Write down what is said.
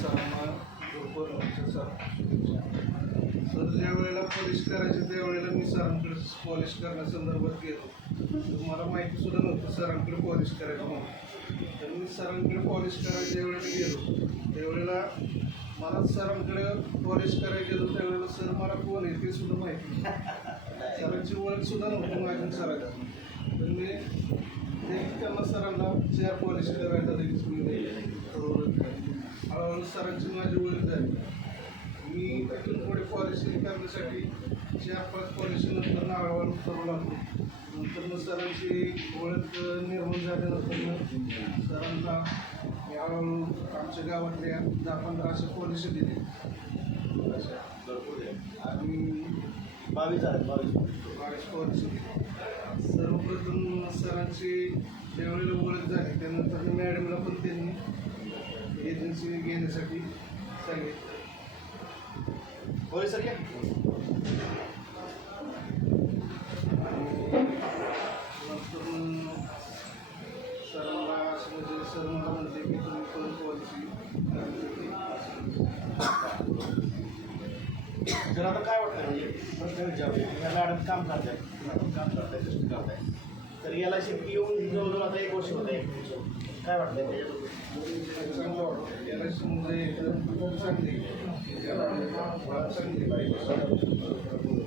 सरांना भरपूर सर ज्या वेळेला पॉलिश करायचे त्यावेळेला मी सरांकडे पॉलिश करण्यासंदर्भात गेलो तर मला माहितीसुद्धा नव्हतं सरांकडे पॉलिश करायचं म्हणून. तर मी सरांकडे पॉलिश करायला ज्यावेळेला गेलो त्यावेळेला मला सरांकडे पॉलिश करायला गेलो त्यावेळेला सर मला कोण आहे ते सुद्धा माहिती सरांची ओळखसुद्धा नव्हती माझ्या सरांची. तर मी त्यांना सरांना चार पॉलिश करायला लगेच मी हळूहळू सरांची माझी ओळख झाली. मी तिथून पुढे पॉलिसी करण्यासाठी 4-5 पॉलिसीनंतर हळूहळू करू लागलो. नंतर मग सरांची ओळख निर्माण झाल्यानंतर सरांना हळूहळू आमच्या गावातल्या 10-15 अशा पॉलिसी दिल्या आणि 22 पॉलिसी दिली. सर्वप्रथम सरांची ज्यावेळेला ओळख झाली त्यानंतर मॅडमला पण त्यांनी एजन्सी घेण्यासाठी सांगितलं. होय सर घ्या. नंतर सरांना असं म्हणजे सर मला म्हणते की तुम्ही पण पॉलिसी तर आता काय वाटतं म्हणजे या मॅडम काम करताय कष्ट करताय तर याला शेवटी येऊन जवळजवळ आता 1 वर्ष होत आहे. काय वाटतं त्याच्याबद्दल? चांगलं वाटतं याला म्हणजे चांगली चांगली